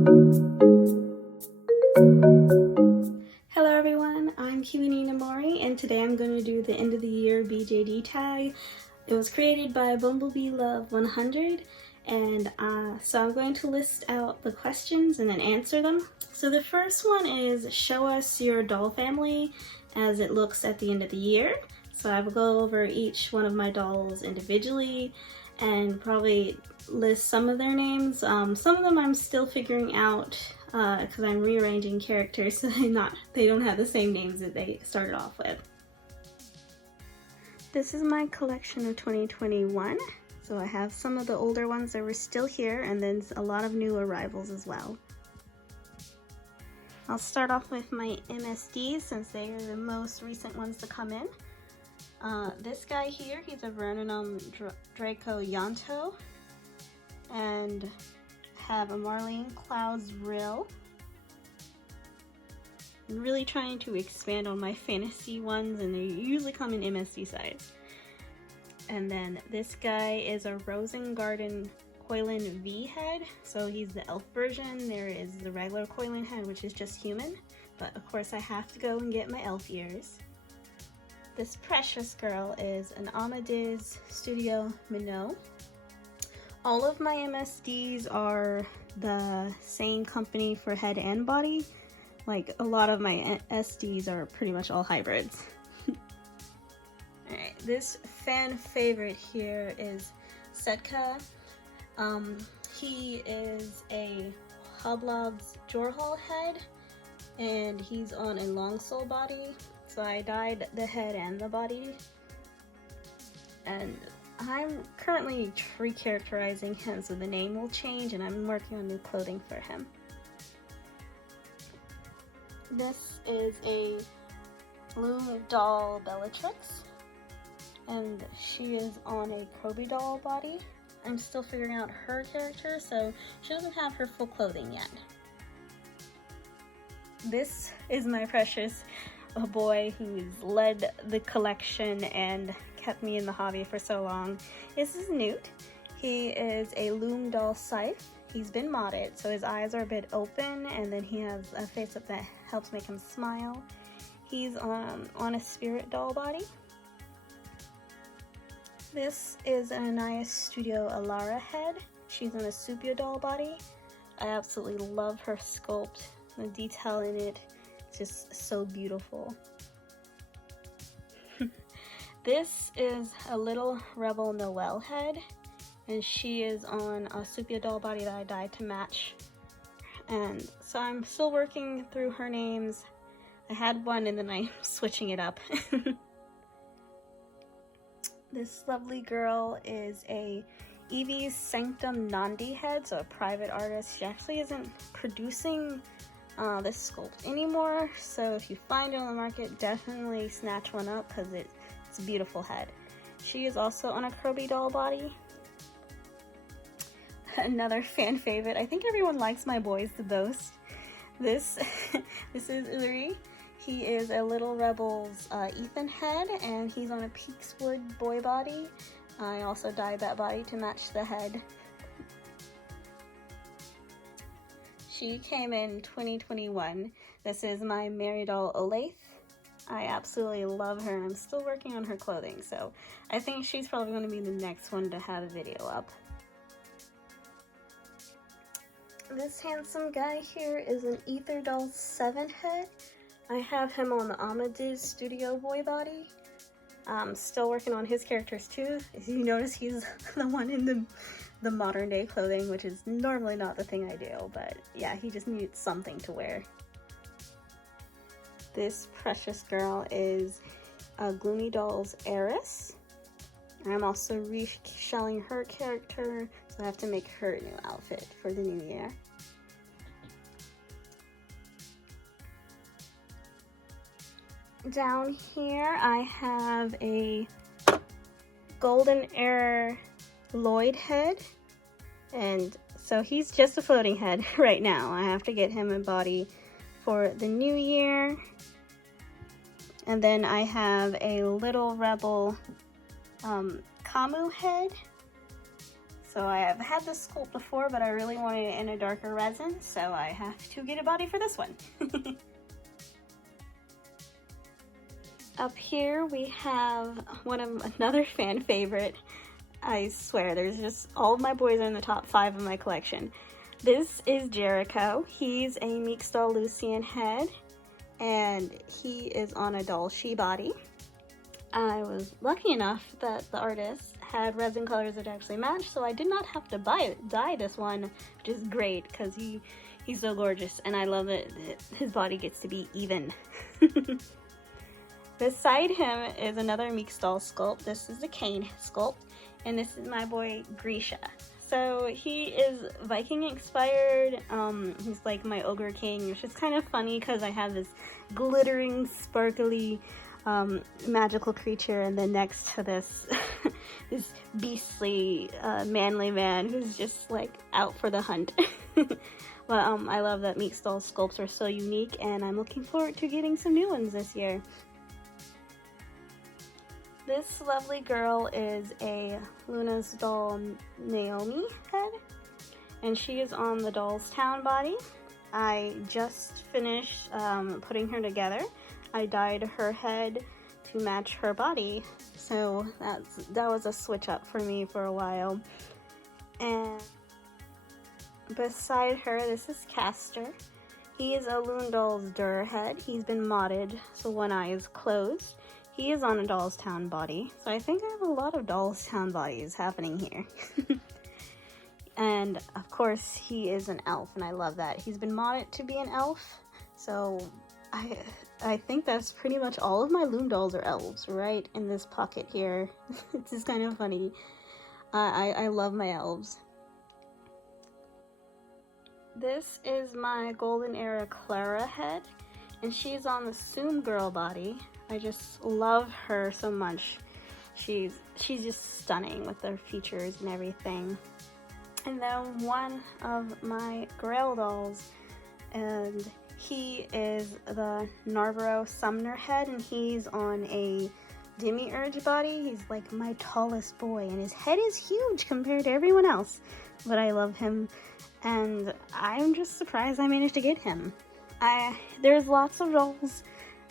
Hello everyone, I'm Gelinas and today I'm going to do the end of the year BJD tag. It was created by Bumblebee Love 100, and so I'm going to list out the questions and then answer them. So the first one is, show us your doll family as it looks at the end of the year. So I will go over each one of my dolls individually and probably list some of their names. Some of them I'm still figuring out because I'm rearranging characters so they don't have the same names that they started off with. This is my collection of 2021. So I have some of the older ones that were still here, and then a lot of new arrivals as well. I'll start off with my MSDs since they are the most recent ones to come in. This guy here, he's a Vernon Draco Yonto, and have a Marlene Clouds Rill. I'm really trying to expand on my fantasy ones, and they usually come in MSD size. And then this guy is a Rosengarten Coilin V head, so he's the elf version. There is the regular Coilin head, which is just human, but of course I have to go and get my elf ears. This precious girl is an Amadiz Studio Minot. All of my MSDs are the same company for head and body. Like, a lot of my SDs are pretty much all hybrids. Alright, this fan favorite here is Setka. He is a Hoblob's Jorhal head, and he's on a long soul body. So I dyed the head and the body. And I'm currently recharacterizing him, so the name will change, and I'm working on new clothing for him. This is a Loom doll Bellatrix, and she is on a Kobe doll body. I'm still figuring out her character, so she doesn't have her full clothing yet. This is my precious boy who's led the collection and kept me in the hobby for so long. This is Newt. He is a Loom doll Scythe. He's been modded, so his eyes are a bit open, and then he has a face-up that helps make him smile. He's on a spirit doll body. This is an Anaya Studio Alara head. She's on a Supia doll body. I absolutely love her sculpt. The detail in it is just so beautiful. This is a little Rebel Noelle head, and she is on a Supia doll body that I dyed to match. And so I'm still working through her names. I had one and then I'm switching it up. This lovely girl is a Evie's Sanctum Nandi head, so a private artist. She actually isn't producing this sculpt anymore, so if you find it on the market, definitely snatch one up because it's a beautiful head. She is also on a Kirby doll body. Another fan favorite. I think everyone likes my boys the most. This is Uri. He is a Little Rebels Ethan head, and he's on a Peakswood boy body. I also dyed that body to match the head. She came in 2021. This is my Maridol Olathe. I absolutely love her, and I'm still working on her clothing, so I think she's probably going to be the next one to have a video up. This handsome guy here is an Ether Doll 7 head. I have him on the Amadiz Studio boy body. I'm still working on his characters too. As you notice, he's the one in the modern day clothing, which is normally not the thing I do, but yeah, he just needs something to wear. This precious girl is Gloomy Doll's Eris. I'm also reshelling her character, so I have to make her a new outfit for the new year. Down here I have a Golden Era Lloyd head, and so he's just a floating head right now. I have to get him a body for the new year. And then I have a Little Rebel Camu head. So I have had this sculpt before, but I really wanted it in a darker resin, so I have to get a body for this one. Up here we have another fan favorite. I swear, there's just, all of my boys are in the top 5 of my collection. This is Jericho. He's a Meeks doll Lucian head, and he is on a doll she body. I was lucky enough that the artist had resin colors that actually match, so I did not have to dye this one, which is great because he's so gorgeous, and I love that his body gets to be even. Beside him is another Meeks doll sculpt. This is the Kane sculpt, and this is my boy Grisha. So he is Viking inspired. He's like my ogre king, which is kind of funny because I have this glittering, sparkly magical creature, and then next to this this beastly manly man who's just like out for the hunt. But I love that Meeks doll sculpts are so unique, and I'm looking forward to getting some new ones this year. This lovely girl is a Luna's doll Naomi head, and she is on the Doll's Town body. I just finished putting her together. I dyed her head to match her body, so that was a switch up for me for a while. And beside her, this is Castor. He is a Loon Doll's Dur head. He's been modded, so one eye is closed. He is on a Doll's Town body, so I think I have a lot of Doll's Town bodies happening here. And of course, he is an elf, and I love that. He's been modded to be an elf, so I think that's pretty much all of my Loon dolls are elves, right in this pocket here. It's just kind of funny. I love my elves. This is my Golden Era Clara head, and she's on the Soom Girl body. I just love her so much. She's just stunning with her features and everything. And then one of my Grail dolls, and he is the Narvaro Sumner head, and he's on a Demiurge body. He's like my tallest boy, and his head is huge compared to everyone else, but I love him, and I'm just surprised I managed to get him. There's lots of dolls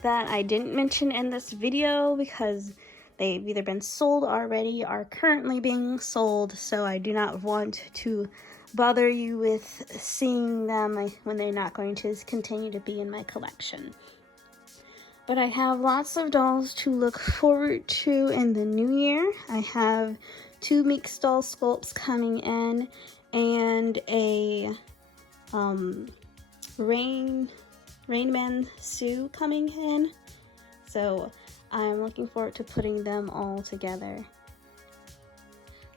that I didn't mention in this video because they've either been sold already, are currently being sold, so I do not want to bother you with seeing them when they're not going to continue to be in my collection. But I have lots of dolls to look forward to in the new year. I have 2 Meeks doll sculpts coming in, and a Rainman Sue coming in, so I'm looking forward to putting them all together.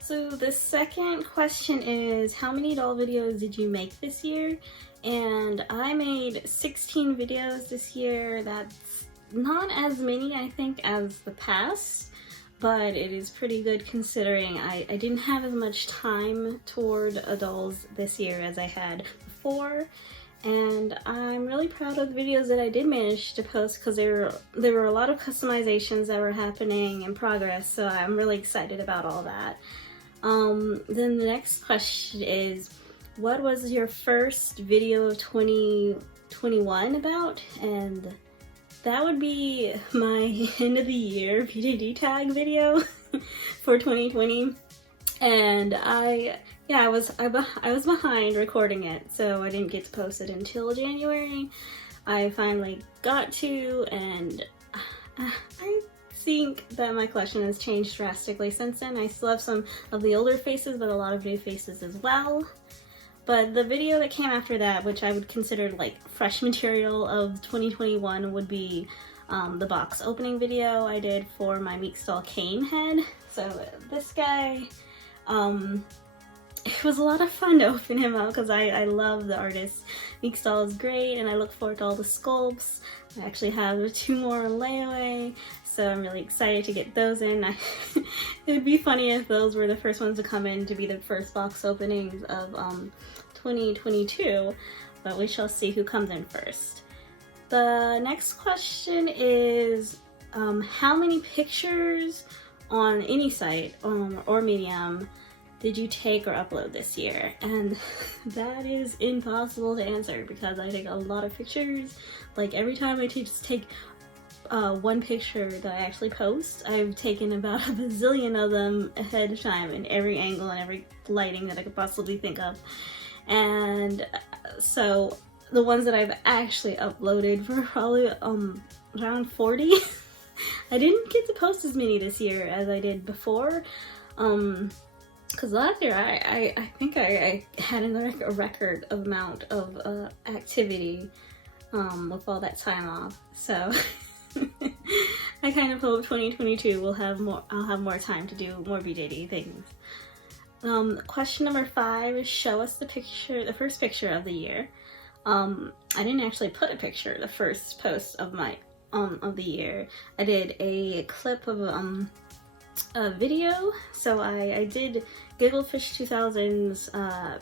So the second question is, how many doll videos did you make this year? And I made 16 videos this year. That's not as many, I think, as the past, but it is pretty good considering I didn't have as much time toward dolls this year as I had before. And I'm really proud of the videos that I did manage to post because there were a lot of customizations that were happening in progress, so I'm really excited about all that. Then the next question is, what was your first video of 2021 about? And that would be my end of the year Bjd Tag video for 2020. And I was behind recording it, so I didn't get to post it until January. I finally got to, and I think that my collection has changed drastically since then. I still have some of the older faces, but a lot of new faces as well. But the video that came after that, which I would consider like fresh material of 2021, would be the box opening video I did for my Meeks doll Kane head. So this guy, it was a lot of fun to open him up because I love the artist. Meeks doll is great, and I look forward to all the sculpts. I actually have 2 more on layaway, so I'm really excited to get those in. It would be funny if those were the first ones to come in to be the first box openings of 2022, but we shall see who comes in first. The next question is, how many pictures on any site or medium did you take or upload this year? And that is impossible to answer because I take a lot of pictures. Like every time I just take one picture that I actually post, I've taken about a bazillion of them ahead of time in every angle and every lighting that I could possibly think of. And so the ones that I've actually uploaded were probably around 40. I didn't get to post as many this year as I did before, because last year I think I had a record amount of activity with all that time off. So I kind of hope 2022 I'll have more time to do more BJD things. Question number 5 is show us the first picture of the year. I didn't actually put a picture the first post of my of the year. I did a clip of a video. So I did Gigglefish 2000's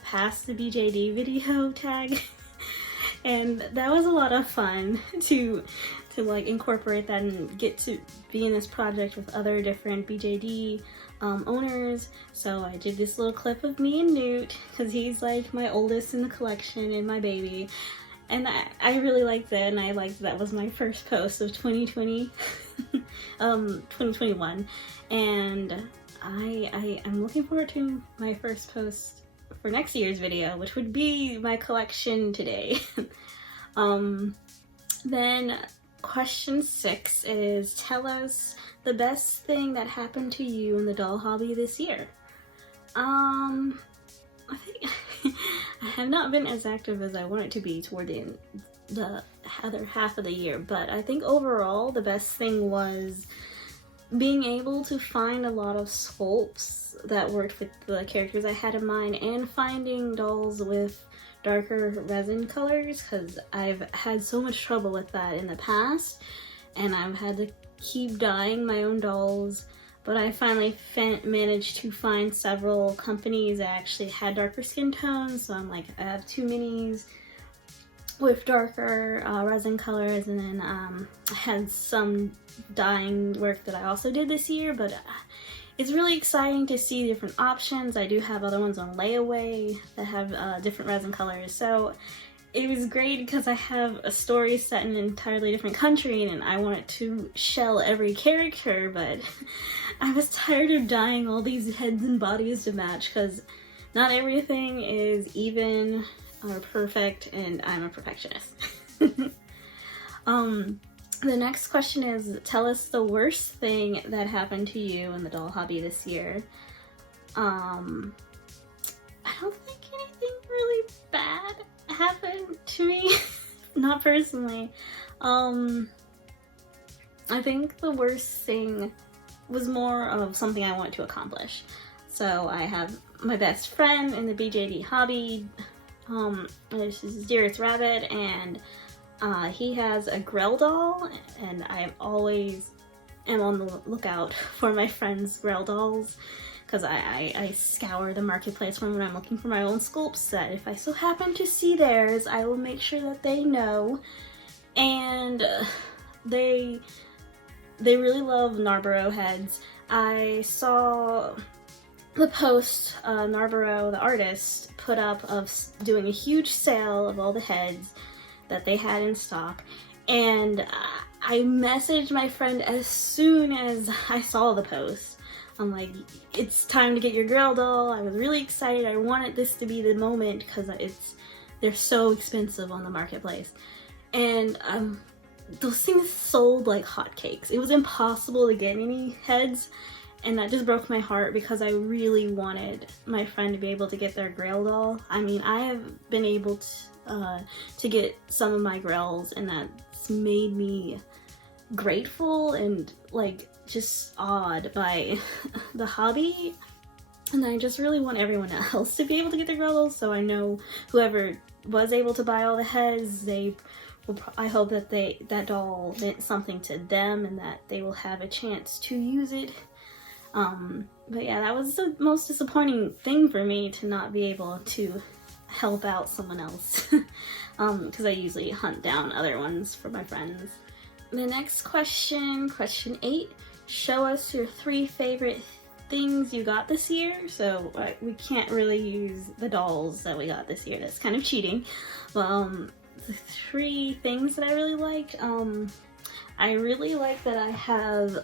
past the BJD video tag. And that was a lot of fun to like incorporate that and get to be in this project with other different BJD owners. So I did this little clip of me and Newt because he's like my oldest in the collection and my baby. And I really liked that, and I liked that was my first post of 2020, 2021. And I'm looking forward to my first post for next year's video, which would be my collection today. Then question 6 is tell us the best thing that happened to you in the doll hobby this year. I think I have not been as active as I wanted to be toward the other half of the year, but I think overall the best thing was being able to find a lot of sculpts that worked with the characters I had in mind, and finding dolls with darker resin colors, because I've had so much trouble with that in the past and I've had to keep dyeing my own dolls. But I finally managed to find several companies that actually had darker skin tones. So I'm like, I have 2 minis with darker resin colors, and then I had some dyeing work that I also did this year. But it's really exciting to see different options. I do have other ones on layaway that have different resin colors. So it was great because I have a story set in an entirely different country and I wanted to shell every character, but I was tired of dyeing all these heads and bodies to match because not everything is even or perfect, and I'm a perfectionist. The next question is tell us the worst thing that happened to you in the doll hobby this year. I don't think anything really bad happened to me. Not personally. I think the worst thing was more of something I wanted to accomplish. So I have my best friend in the BJD hobby. This is Dearest Rabbit, and he has a Grell doll, and I always am on the lookout for my friend's Grell dolls, because I scour the marketplace when I'm looking for my own sculpt set. If I so happen to see theirs, I will make sure that they know. And they really love Narborough heads. I saw the post Narborough, the artist, put up of doing a huge sale of all the heads that they had in stock, and I messaged my friend as soon as I saw the post. I'm like, it's time to get your Grell doll. I was really excited. I wanted this to be the moment because they're so expensive on the marketplace. And those things sold like hotcakes. It was impossible to get any heads, and that just broke my heart because I really wanted my friend to be able to get their Grell doll. I mean, I have been able to get some of my Grells, and that's made me grateful and like just awed by the hobby. And I just really want everyone else to be able to get their Grell dolls, so I know whoever was able to buy all the heads, I hope that that doll meant something to them and that they will have a chance to use it. But yeah, that was the most disappointing thing for me, to not be able to help out someone else, because I usually hunt down other ones for my friends. The next question, question 8, show us your 3 favorite things you got this year, so we can't really use the dolls that we got this year. That's kind of cheating. Well, the 3 things that I really like, I really like that I have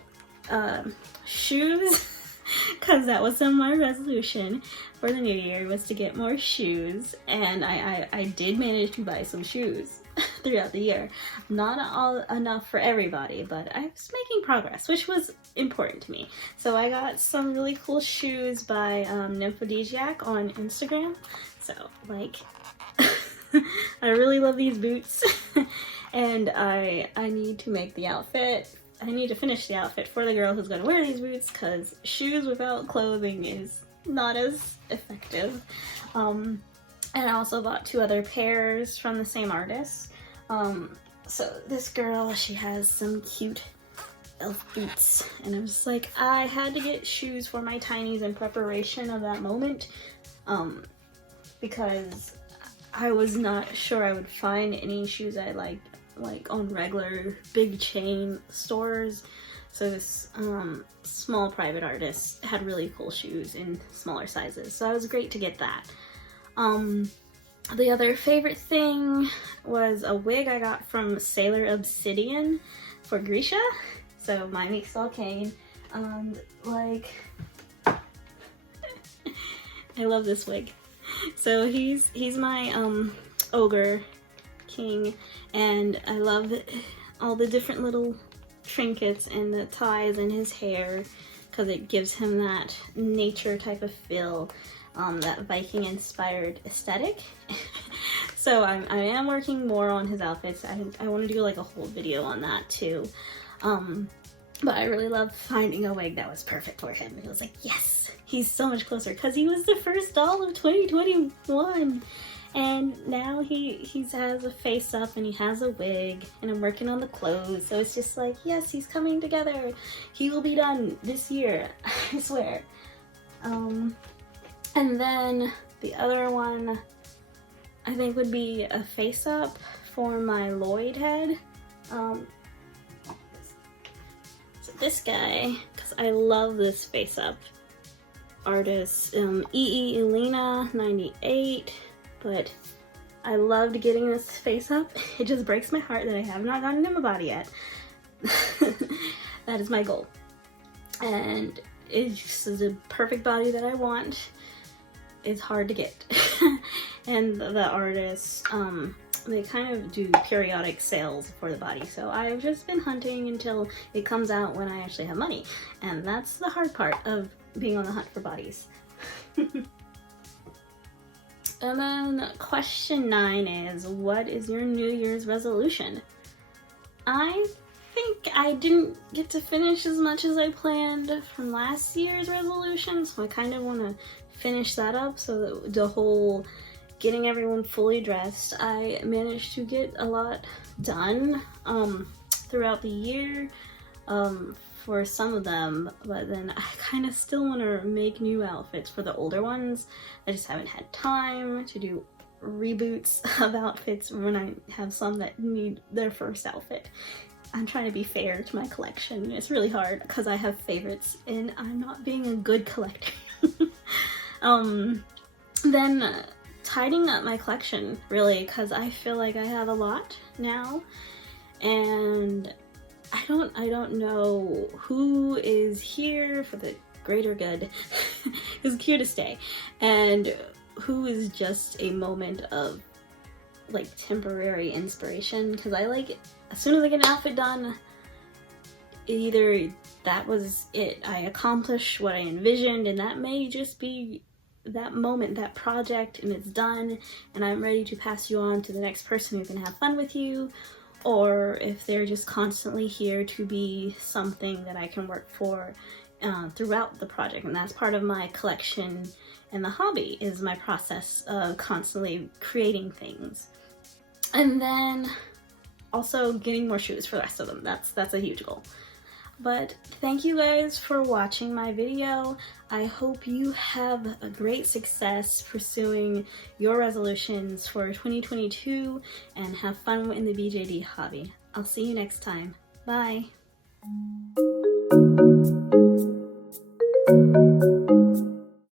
shoes, because that was my resolution for the new year, was to get more shoes, and I did manage to buy some shoes throughout the year. Not all enough for everybody, but I was making progress, which was important to me. So I got some really cool shoes by Nymphodigiac on Instagram. So like, I really love these boots, and I need to make the outfit. I need to finish the outfit for the girl who's gonna wear these boots, because shoes without clothing is not as effective. And I also bought 2 other pairs from the same artist. So this girl, she has some cute elf boots, and I was like, I had to get shoes for my tinies in preparation of that moment, because I was not sure I would find any shoes I like on regular big chain stores. So this small private artist had really cool shoes in smaller sizes, so it was great to get that. The other favorite thing was a wig I got from Sailor Obsidian for Grisha, so my Mixel Kane. Like, I love this wig. So he's my ogre king, and I love all the different little trinkets and the ties in his hair, because it gives him that nature type of feel, that Viking inspired aesthetic. So I am working more on his outfits. I want to do like a whole video on that too. But I really loved finding a wig that was perfect for him. It was like, yes, he's so much closer, because he was the first doll of 2021. And now he has a face up and he has a wig, and I'm working on the clothes. So it's just like, yes, he's coming together. He will be done this year, I swear. And then the other one I think would be a face up for my Lloyd head. So this guy, because I love this face up artist, Elena 98. But I loved getting this face up. It just breaks my heart that I have not gotten him a body yet. That is my goal. And it's just the perfect body that I want. It's hard to get. And the artists, they kind of do periodic sales for the body. So I've just been hunting until it comes out when I actually have money. And that's the hard part of being on the hunt for bodies. And then question 9 is, what is your New Year's resolution? I think I didn't get to finish as much as I planned from last year's resolution, so I kind of want to finish that up. So that the whole getting everyone fully dressed, I managed to get a lot done throughout the year for some of them, but then I kind of still want to make new outfits for the older ones. I just haven't had time to do reboots of outfits when I have some that need their first outfit. I'm trying to be fair to my collection. It's really hard because I have favorites and I'm not being a good collector. Then tidying up my collection, really, because I feel like I have a lot now, and I don't know who is here for the greater good, who's here to stay, and who is just a moment of like temporary inspiration. Because I like it. As soon as I get an outfit done, either that was it, I accomplished what I envisioned, and that may just be that moment, that project, and it's done, and I'm ready to pass you on to the next person who can have fun with you. Or if they're just constantly here to be something that I can work for throughout the project. And that's part of my collection and the hobby, is my process of constantly creating things. And then also getting more shoes for the rest of them. That's a huge goal. But thank you guys for watching my video. I hope you have a great success pursuing your resolutions for 2022 and have fun in the BJD hobby. I'll see you next time. Bye.